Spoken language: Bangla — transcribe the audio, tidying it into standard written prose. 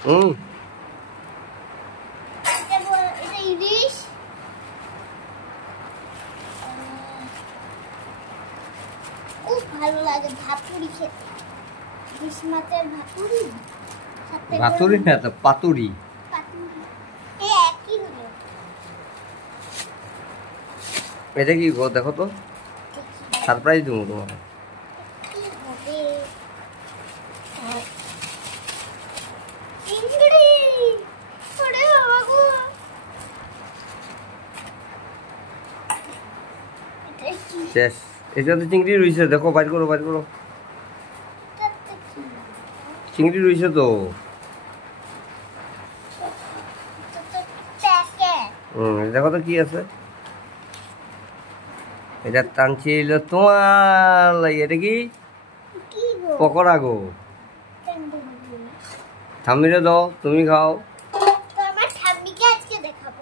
হুম এটা ইলিশ খুব ভালো লাগে ভাতুরি খেতে ইলিশ মাছের ভাতুরি ভাতুরি না তো পাতুরি এই একই হলো এটা কি গো দেখো তো সারপ্রাইজ দেবো তোমাকে কি হবে চিংড়ি ওরে বাবা গো এটা কি শেষ এটা তো চিংড়ি রয়েছে দেখো বাইর করো এটা কি চিংড়ি রয়েছে তো দেখো তো কি আছে এটা টানছিল তোমার লাগে এটা কি পকোড়া গো ঠাম্মিরে দাও তুমি খাও তো আমার ঠাম্মিকে আজকে দেখাবো